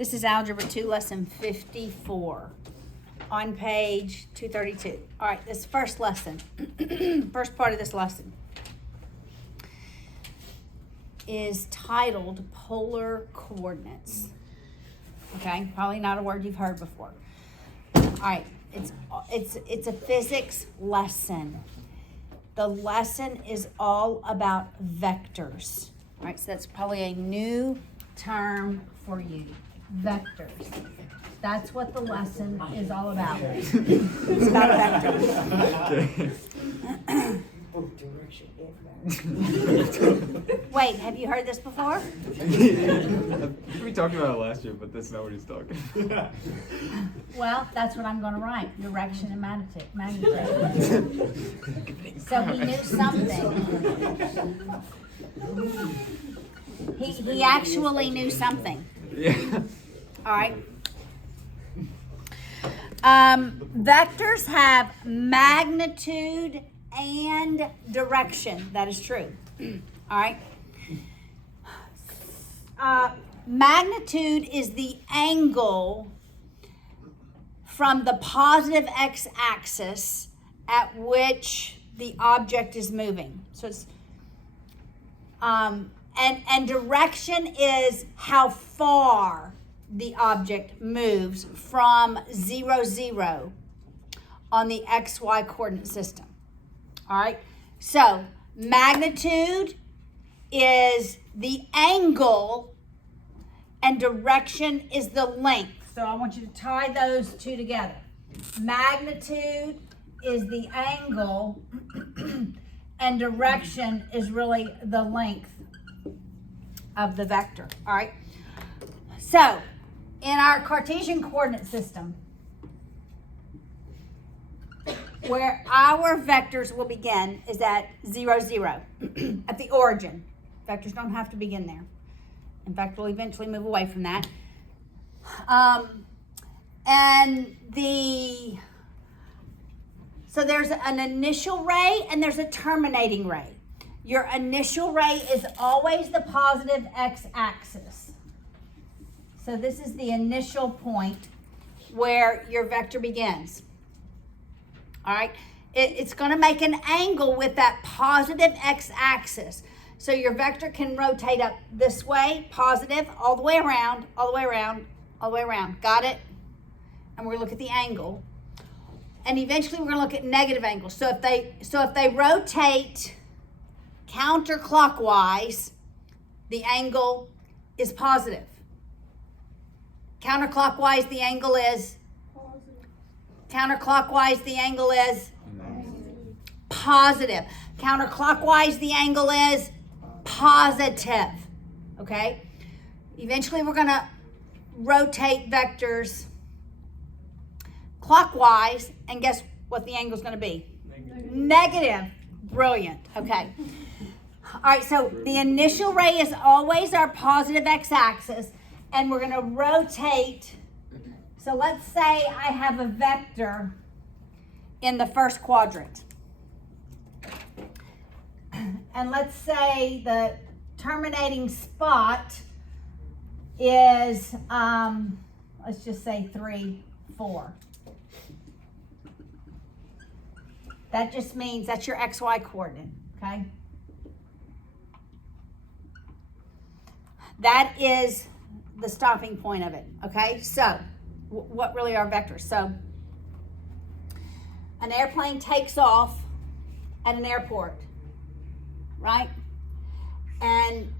This is Algebra 2, Lesson 54 on page 232. All right, this first lesson, first part of this lesson is titled Polar Coordinates. Okay, probably not a word you've heard before. All right, it's a physics lesson. The lesson is all about vectors. All right, so that's probably a new term for you. Vectors. That's what the lesson is all about. It's about vectors. Wait, have you heard this before? We talked about it last year, but that's not what he's talking. Well, that's what I'm going to write. Direction and magnitude. So he knew something. He actually knew something. Yeah. All right. Vectors have magnitude and direction. That is true. All right. Magnitude is the angle from the positive x-axis at which the object is moving. So it's and direction is how far the object moves from 0, 0 on the XY coordinate system. All right. So magnitude is the angle and direction is the length. So I want you to tie those two together. Magnitude is the angle and direction is really the length of the vector. All right. So in our Cartesian coordinate system, where our vectors will begin is at 0, 0, at the origin. Vectors don't have to begin there. In fact, we'll eventually move away from that. So there's an initial ray and there's a terminating ray. Your initial ray is always the positive x-axis. So this is the initial point where your vector begins. All right, it's going to make an angle with that positive x-axis. So your vector can rotate up this way, positive, all the way around, all the way around, all the way around. Got it? And we're going to look at the angle. And eventually we're going to look at negative angles. So if they rotate counterclockwise, the angle is positive. Counterclockwise, the angle is counterclockwise, the angle is positive. Counterclockwise, the angle is positive. Okay? Eventually, we're going to rotate vectors clockwise, and guess what the angle is going to be? Negative. Brilliant. Okay. All right, so the initial ray is always our positive x-axis, and we're going to rotate. So let's say I have a vector in the first quadrant. And let's say the terminating spot is, let's just say 3, 4. That just means that's your XY coordinate, okay? That is the stopping point of it, okay? So what really are vectors? So an airplane takes off at an airport, right? And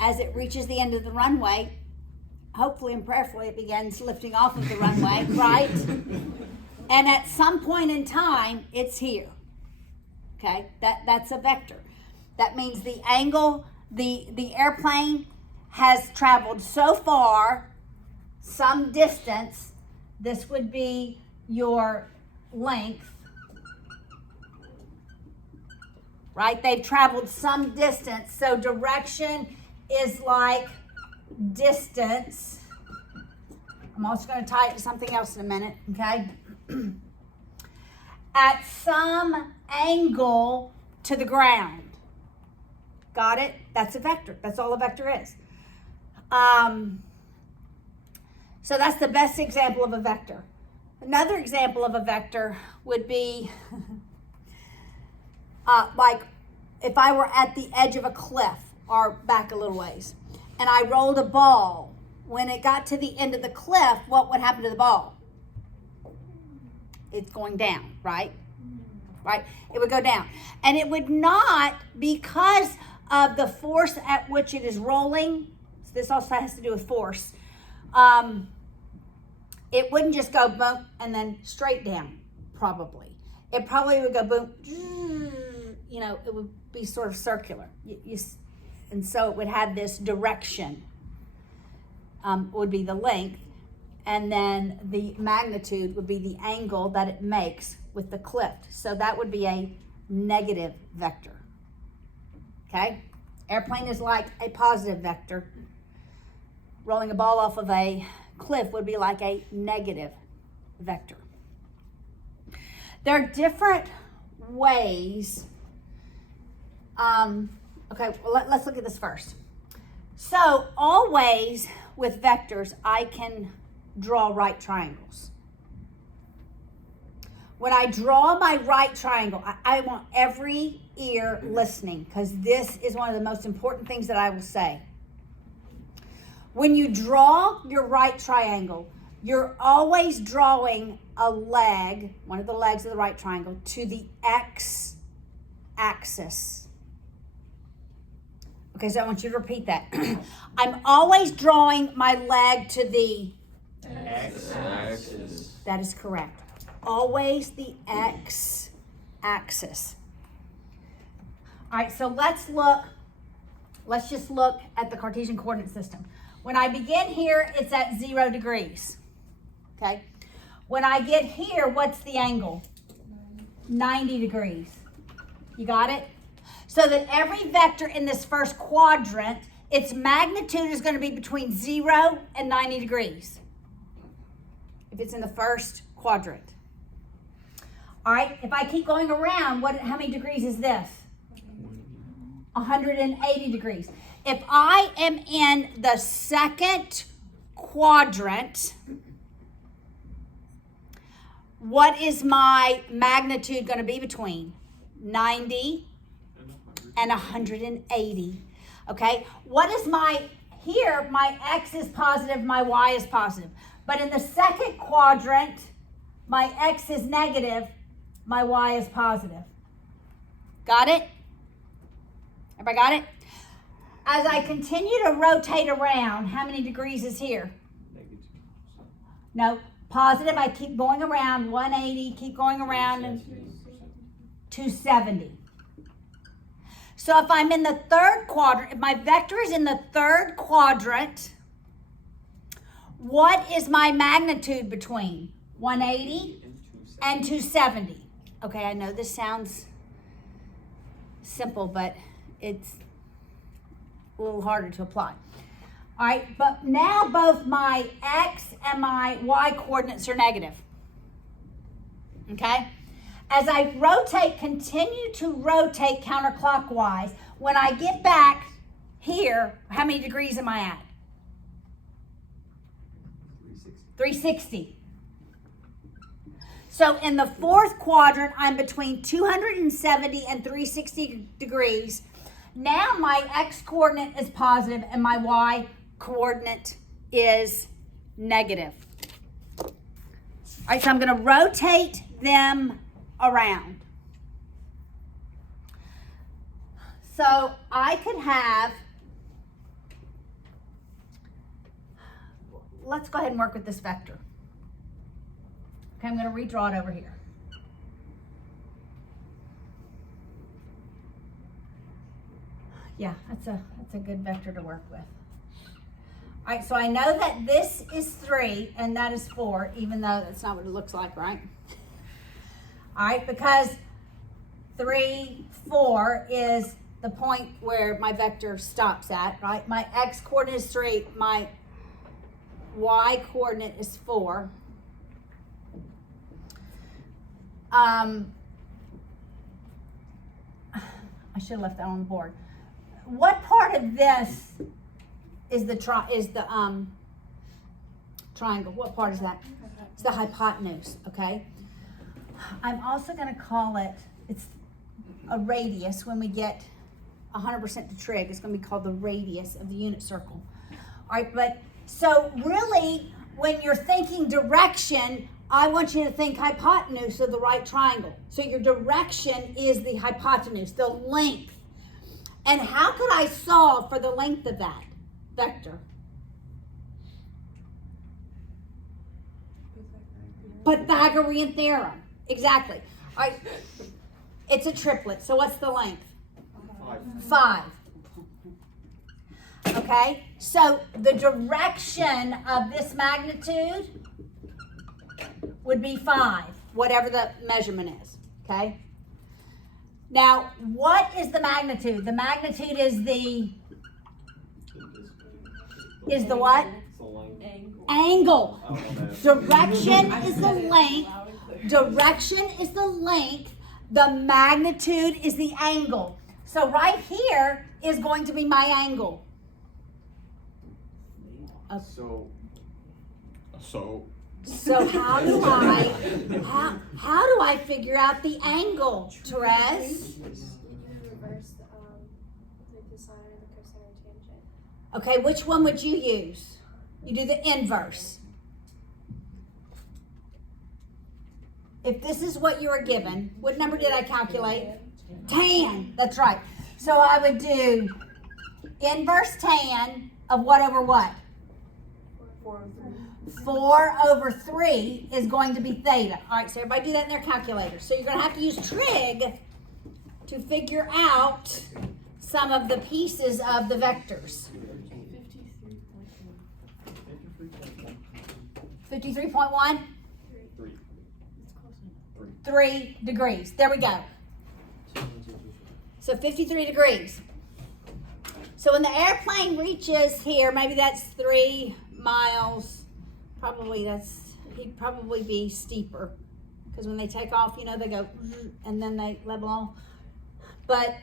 as it reaches the end of the runway, hopefully and prayerfully it begins lifting off of the runway, right? And at some point in time, it's here, okay? That's a vector. That means the angle, the airplane has traveled so far, some distance. This would be your length, right? They've traveled some distance. So direction is like distance. I'm also going to tie it to something else in a minute, okay? At some angle to the ground. Got it? That's a vector. That's all a vector is. So that's the best example of a vector. Another example of a vector would be like if I were at the edge of a cliff or back a little ways and I rolled a ball. When it got to the end of the cliff, what would happen to the ball? It's going down, right? Right? It would go down. And it would not, because of the force at which it is rolling, so this also has to do with force, it wouldn't just go boom and then straight down, probably. It probably would go boom, you know, it would be sort of circular. And so it would have this direction, would be the length, and then the magnitude would be the angle that it makes with the cliff. So that would be a negative vector. Okay? Airplane is like a positive vector. Rolling a ball off of a cliff would be like a negative vector. There are different ways. Okay, well, let's look at this first. So always with vectors, I can draw right triangles. When I draw my right triangle, I want every ear listening, because this is one of the most important things that I will say. When you draw your right triangle, you're always drawing a leg, one of the legs of the right triangle, to the x-axis. Okay, so I want you to repeat that. I'm always drawing my leg to the x-axis. That is correct. Always the x-axis. All right, so let's just look at the Cartesian coordinate system. When I begin here, it's at 0 degrees. Okay? When I get here, what's the angle? 90 degrees. You got it? So that every vector in this first quadrant, its magnitude is going to be between 0 and 90 degrees. If it's in the first quadrant. All right, if I keep going around, how many degrees is this? 180 degrees. If I am in the second quadrant, what is my magnitude going to be between 90 and 180? Okay, what is here my x is positive, my y is positive. But in the second quadrant, my x is negative, my y is positive. Got it? Everybody got it? As I continue to rotate around, how many degrees is here? No, positive. I keep going around, 180, keep going around, and 270. So if I'm in the third quadrant, if my vector is in the third quadrant, what is my magnitude between 180 and 270? Okay, I know this sounds simple, but it's a little harder to apply. All right, but now both my x and my y coordinates are negative. Okay? As I rotate, continue to rotate counterclockwise. When I get back here, how many degrees am I at? 360. So in the fourth quadrant, I'm between 270 and 360 degrees. Now my x coordinate is positive and my y coordinate is negative. All right, so I'm going to rotate them around. So I could have, let's go ahead and work with this vector. Okay, I'm going to redraw it over here. Yeah, that's a good vector to work with. All right, so I know that this is 3 and that is 4, even though that's not what it looks like, right? All right, because 3, 4 is the point where my vector stops at, right? My x coordinate is 3, my y coordinate is 4. I should have left that on the board. What part of this is the triangle. What part is that? It's the hypotenuse, okay? I'm also going to call it, it's a radius. When we get 100% to trig, it's going to be called the radius of the unit circle. All right, but so really, when you're thinking direction, I want you to think hypotenuse of the right triangle. So your direction is the hypotenuse, the length. And how could I solve for the length of that vector? Pythagorean theorem. Exactly. All right. It's a triplet. So what's the length? 5. Okay. So the direction of this magnitude would be 5, whatever the measurement is. Okay. Now, what is the magnitude? The magnitude is the what? Angle. Direction is the length. Direction is the length. The magnitude is the angle. So right here is going to be my angle. So how do I figure out the angle, Therese? You reverse the sine and the cosine tangent. Okay, which one would you use? You do the inverse. If this is what you were given, what number did I calculate? Tan, that's right. So I would do inverse tan of what over what? 4 over 3 is going to be theta. All right, so everybody do that in their calculator. So you're going to have to use trig to figure out some of the pieces of the vectors. 53.1? 3 degrees. There we go. So 53 degrees. So when the airplane reaches here, maybe that's 3 miles. He'd probably be steeper. Because when they take off, they go, and then they level off. But,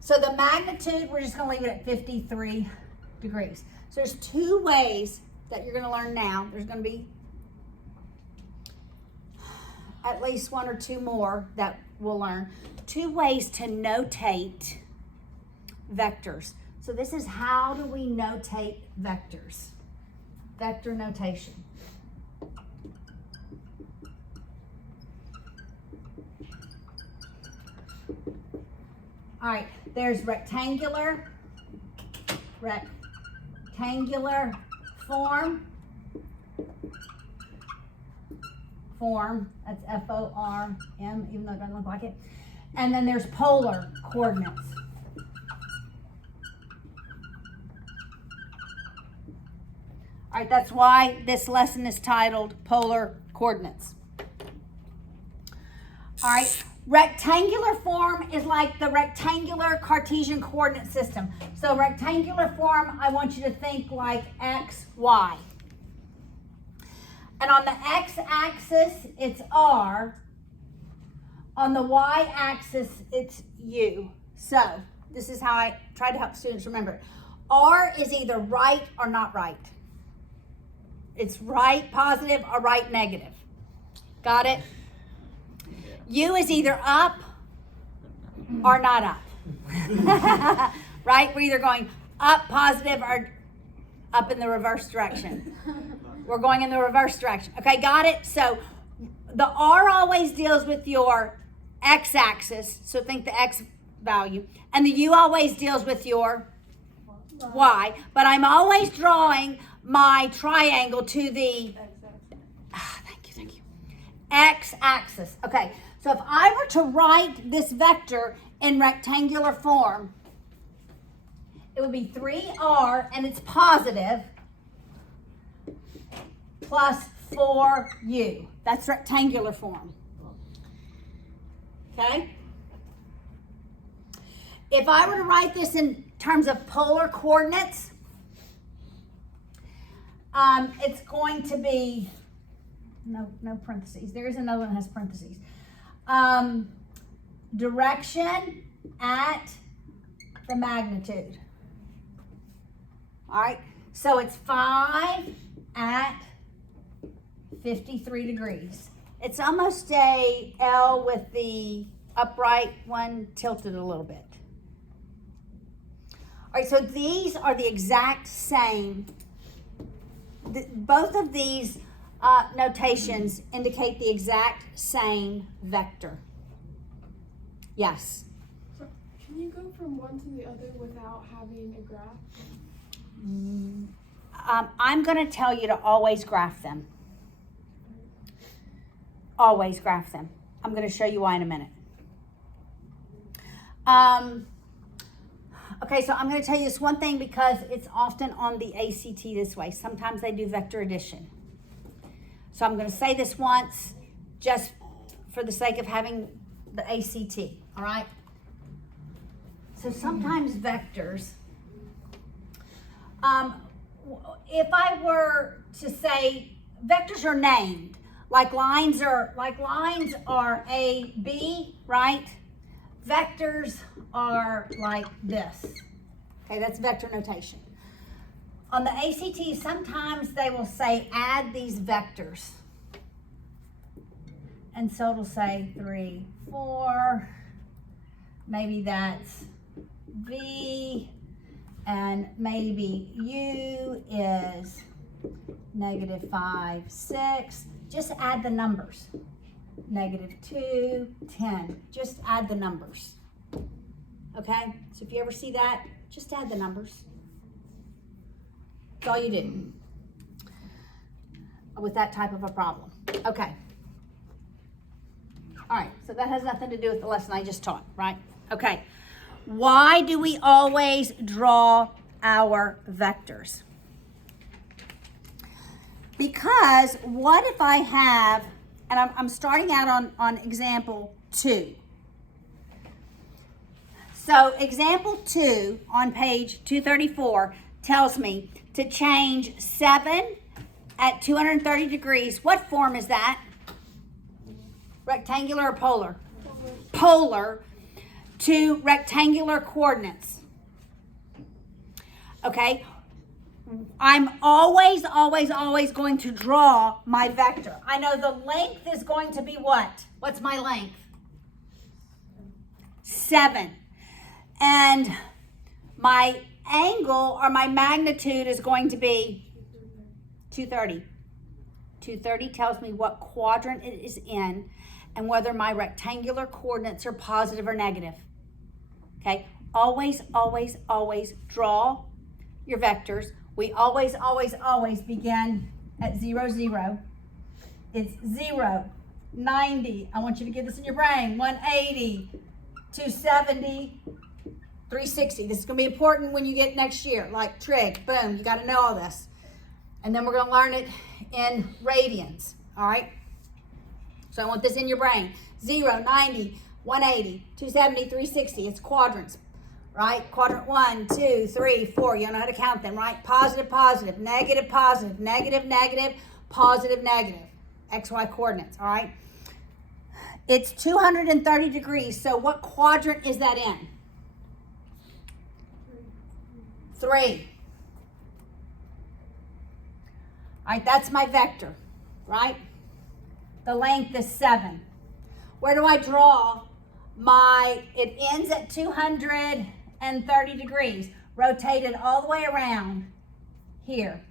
so the magnitude, we're just going to leave it at 53 degrees. So there's 2 ways that you're going to learn now. There's going to be at least 1 or 2 more that we'll learn. 2 ways to notate vectors. So this is how do we notate vectors? Vector notation. All right, there's rectangular form, that's F-O-R-M, even though it doesn't look like it. And then there's polar coordinates. All right, that's why this lesson is titled Polar Coordinates. All right, rectangular form is like the rectangular Cartesian coordinate system. So rectangular form, I want you to think like X, Y. And on the x-axis, it's R. On the y-axis, it's U. So this is how I try to help students remember. R is either right or not right. It's right positive or right negative. Got it? U is either up or not up. Right? We're either going up positive or up in the reverse direction. We're going in the reverse direction. Okay, got it? So the R always deals with your x-axis, so think the x value, and the U always deals with your y, but I'm always drawing my triangle to the thank you, x-axis. Okay, so if I were to write this vector in rectangular form, it would be 3R, and it's positive, plus 4U. That's rectangular form. Okay? If I were to write this in terms of polar coordinates, it's going to be, no parentheses. There is another one that has parentheses. Direction at the magnitude. All right, so it's 5 at 53 degrees. It's almost a L with the upright one tilted a little bit. All right, so these are the exact same. Both of these notations indicate the exact same vector. Yes? So, can you go from one to the other without having a graph? I'm going to tell you to always graph them. Always graph them. I'm going to show you why in a minute. Okay, so I'm going to tell you this one thing because it's often on the ACT this way. Sometimes they do vector addition. So I'm going to say this once just for the sake of having the ACT, all right? So sometimes vectors, if I were to say vectors are named, like lines are A, B, right? Vectors are like this. Okay, that's vector notation. On the ACT, sometimes they will say add these vectors. And so it'll say 3, 4, maybe that's V, and maybe U is -5, 6. Just add the numbers. -2, 10. Just add the numbers. Okay? So if you ever see that, just add the numbers. That's all you do with that type of a problem. Okay. All right, so that has nothing to do with the lesson I just taught, right? Okay. Why do we always draw our vectors? Because what if I have, and I'm starting out on example 2. So example 2 on page 234 tells me to change 7 at 230 degrees. What form is that? Rectangular or polar? Polar to rectangular coordinates. Okay. I'm always going to draw my vector. I know the length is going to be what? What's my length? 7. And my angle or my magnitude is going to be 230. 230 tells me what quadrant it is in and whether my rectangular coordinates are positive or negative. Okay? Always draw your vectors. We always begin at 0, 0. It's 0, 90. I want you to get this in your brain. 180, 270, 360. This is going to be important when you get next year, like trig, boom, you got to know all this. And then we're going to learn it in radians, all right? So I want this in your brain. 0, 90, 180, 270, 360. It's quadrants, right? Quadrant 1, 2, 3, 4. You know how to count them, right? Positive, positive, negative, positive, negative, negative, positive, negative. XY coordinates, all right? It's 230 degrees, so what quadrant is that in? 3. All right, that's my vector, right? The length is 7. Where do I draw my, it ends at 230 degrees, rotated all the way around here,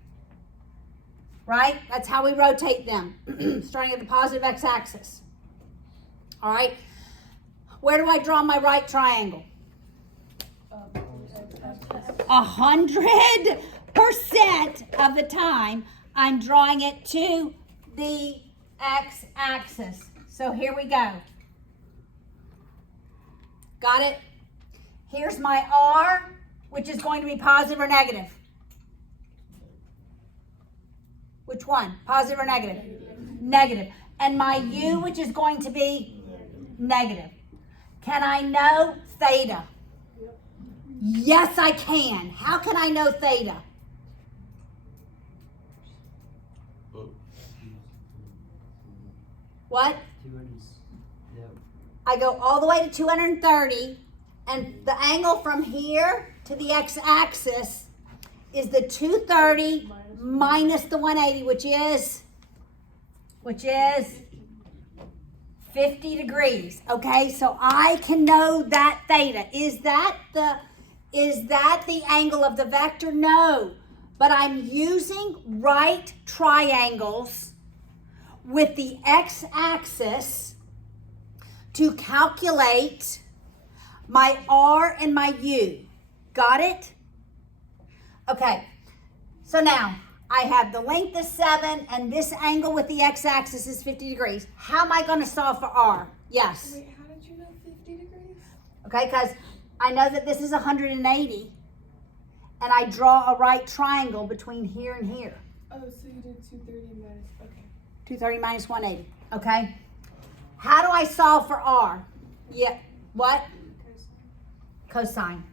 right? That's how we rotate them, starting at the positive x-axis. All right, where do I draw my right triangle? 100% of the time, I'm drawing it to the x-axis. So here we go. Got it? Here's my R, which is going to be positive or negative. Which one? Positive or negative? Negative. And my U, which is going to be negative. Can I know theta? Yes, I can. How can I know theta? What? I go all the way to 230, and the angle from here to the x-axis is the 230 minus the 180, which is 50 degrees. Okay, so I can know that theta. Is that the angle of the vector? No. But I'm using right triangles with the x-axis to calculate my r and my u. Got it? Okay. So now, I have the length is 7, and this angle with the x-axis is 50 degrees. How am I going to solve for r? Yes. Wait, how did you know 50 degrees? Okay, because I know that this is 180, and I draw a right triangle between here and here. Oh, so you did 230 minus, okay. 230 minus 180, okay? How do I solve for r? Yeah, what? Cosine.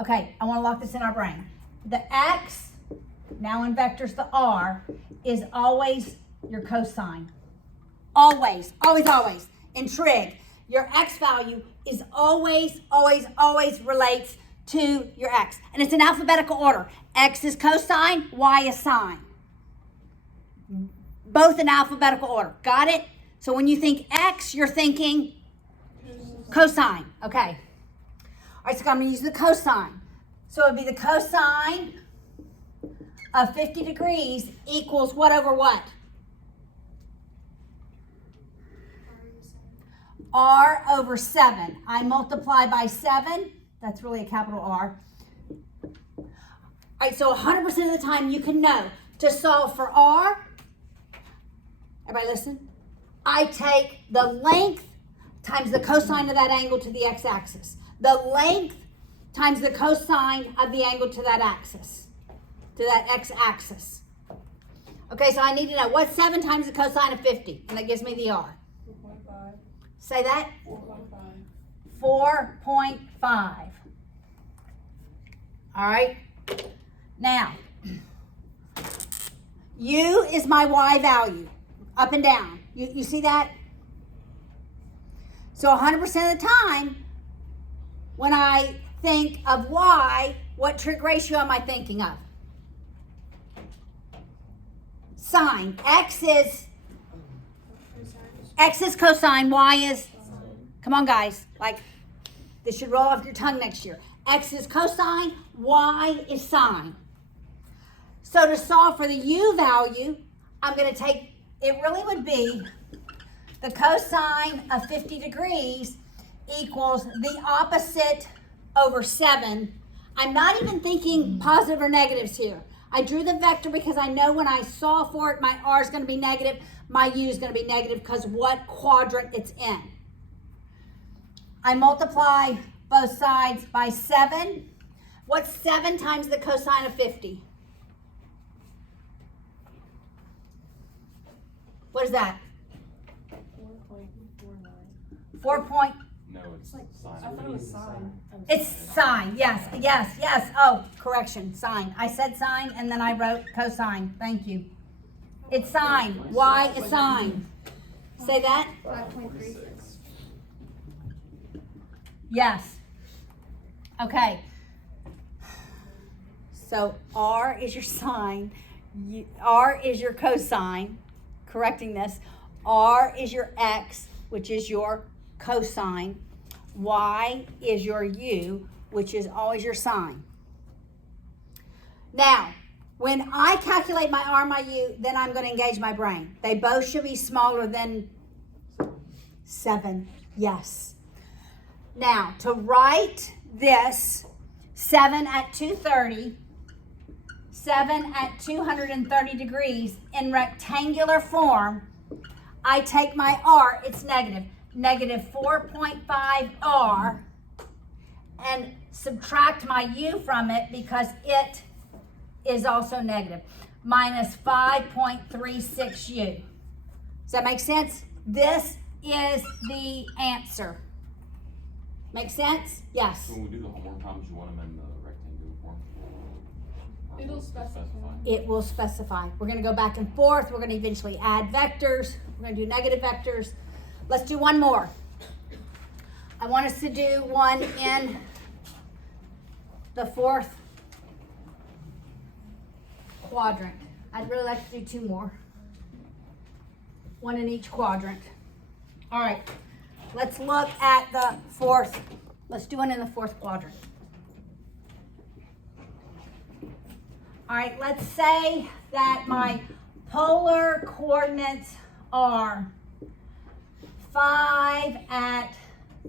Okay, I want to lock this in our brain. The x, now in vectors, the r, is always your cosine. Always, always, always. In trig, your x value is always, always, always relates to your x. And it's in alphabetical order. X is cosine, y is sine. Both in alphabetical order. Got it? So when you think x, you're thinking cosine. Okay. All right, so I'm going to use the cosine. So it would be the cosine of 50 degrees equals what over what? R over 7. I multiply by 7. That's really a capital R. All right, so 100% of the time you can know to solve for R. Everybody listen. I take the length times the cosine of that angle to the x-axis. The length times the cosine of the angle to that axis, to that x-axis. Okay, so I need to know what's 7 times the cosine of 50, and that gives me the R. 4.5. Say that? 4.5. 4.5. All right. Now, U is my Y value, up and down. You see that? So 100% of the time, when I think of Y, what trig ratio am I thinking of? Sine. X is cosine, Y is, come on guys, like this should roll off your tongue next year. X is cosine, Y is sine. So to solve for the U value, I'm going to take, it really would be the cosine of 50 degrees equals the opposite over 7. I'm not even thinking positive or negatives here. I drew the vector because I know when I solve for it, my R is going to be negative, my U is going to be negative because what quadrant it's in. I multiply both sides by 7. What's 7 times the cosine of 50? What is that? 4.49. 4 point. No, it's Like, sine. I thought it was sine. It's sine. Yes, yes, yes. Oh, correction. Sine. I said sine and then I wrote cosine. Thank you. It's sine. Y is sine. Say that? 5.36. Yes. Okay. So R is your sine. R is your cosine. Correcting this. R is your X, which is your cosine. Y is your U, which is always your sine. Now, when I calculate my R, my U, then I'm going to engage my brain. They both should be smaller than 7. Yes. Now, to write this 7 at 230, 7 at 230 degrees in rectangular form, I take my R, it's negative, negative 4.5 R, and subtract my U from it because it is also negative, minus 5.36 U. Does that make sense? This is the answer. Make sense? Yes. So when we do the homework times, you want them in the rectangular form? Or It'll will it specify. It will specify. We're going to go back and forth. We're going to eventually add vectors. We're going to do negative vectors. Let's do one more. I want us to do one in the fourth quadrant. I'd really like to do 2 more. 1 in each quadrant. All right, let's look at the 4th. Let's do 1 in the 4th quadrant. All right, let's say that my polar coordinates are 5 at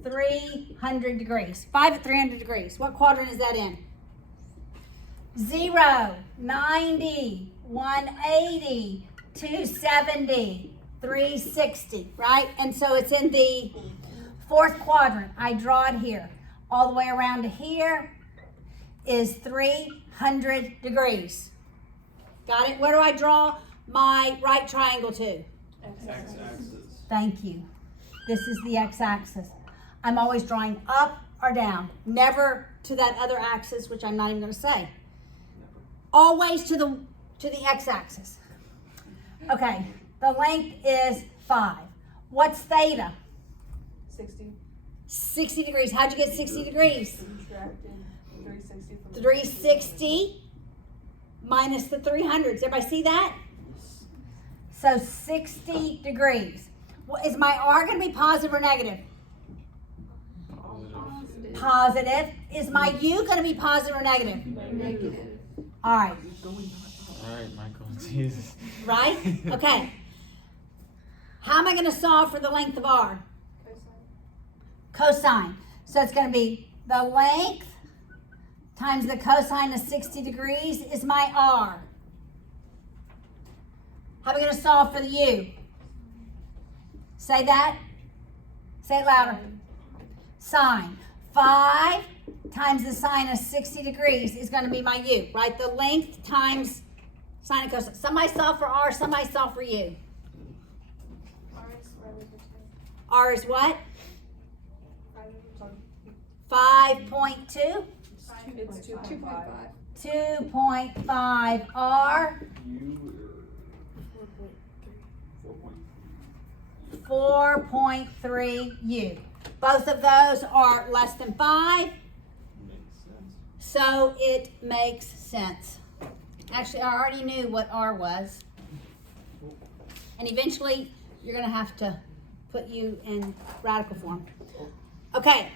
300 degrees. 5 at 300 degrees. What quadrant is that in? 0, 90, 180, 270, 360, right? And so it's in the 4th quadrant. I draw it here. All the way around to here is 300 degrees. Got it? Where do I draw my right triangle to? X-axis. Thank you. This is the x-axis. I'm always drawing up or down, never to that other axis, which I'm not even going to say. Always to the x-axis. Okay, the length is 5. What's theta? 60. 60 degrees. How'd you get 60 degrees? Subtracted 360 from 360 minus the 300. Does everybody see that? So 60 degrees. Well, is my R going to be positive or negative? Positive. Positive. Is my U going to be positive or negative? Negative. All right. Alright, Michael, Jesus. Right? Okay. How am I going to solve for the length of R? Cosine. So it's going to be the length times the cosine of 60 degrees is my R. How are we going to solve for the U? Say that. Say it louder. Sine. 5 times the sine of 60 degrees is going to be my U, right? The length times sine and cosine. Somebody solve for R, somebody solve for U. R is square root of 2. R is what? 5.2? 5. It's 2.5. 2.5 R. You 4.3 U. Both of those are less than 5, makes sense. so it makes sense. Actually, I already knew what R was. And eventually, you're going to have to put U in radical form. Okay,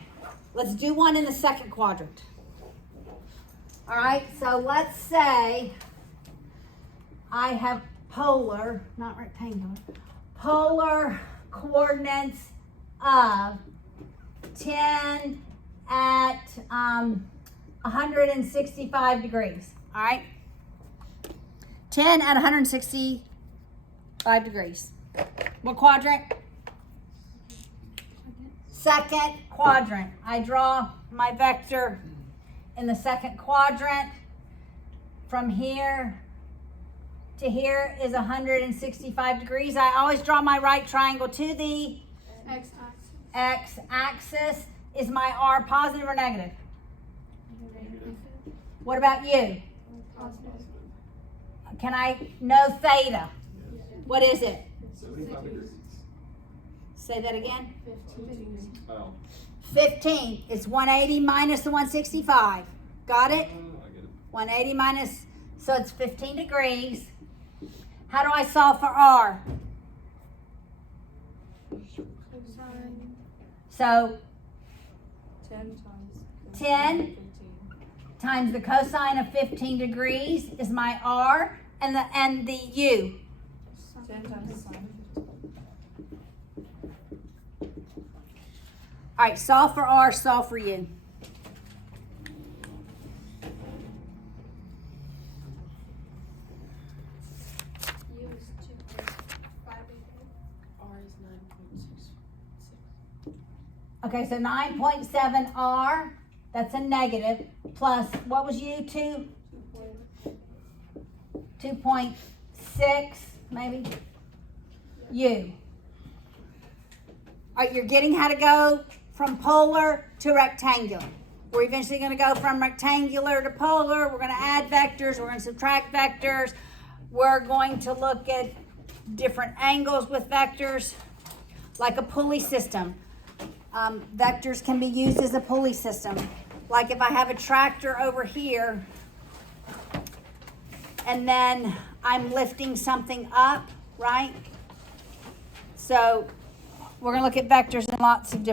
let's do 1 in the 2nd quadrant. All right, so let's say I have polar, not rectangular, polar coordinates of 10 at 165 degrees. All right, 10 at 165 degrees. What quadrant? 2nd quadrant. I draw my vector in the 2nd quadrant. From here to here is 165 degrees. I always draw my right triangle to the X-axis. x-axis. Is my R positive or negative? What about you? Positive. Can I know theta? What is it? 75 degrees. Say that again. 15. Oh. 15. It's 180 minus the 165. Got it? I get it. 180 minus, so it's 15 degrees. How do I solve for R? Cosine. So 10 times 10 15. times the cosine of 15 degrees is my R, and the U. 10 times the sine of 15. All right, solve for R, solve for U. U is 2.5. R is 9.66. Okay, so 9.7 R, that's a negative, plus, what was U, 2.6, maybe? U. All right, you're getting how to go from polar to rectangular. We're eventually going to go from rectangular to polar. We're going to add vectors. We're going to subtract vectors. We're going to look at different angles with vectors, like a pulley system. Vectors can be used as a pulley system. Like if I have a tractor over here and then I'm lifting something up, right? So we're going to look at vectors in lots of different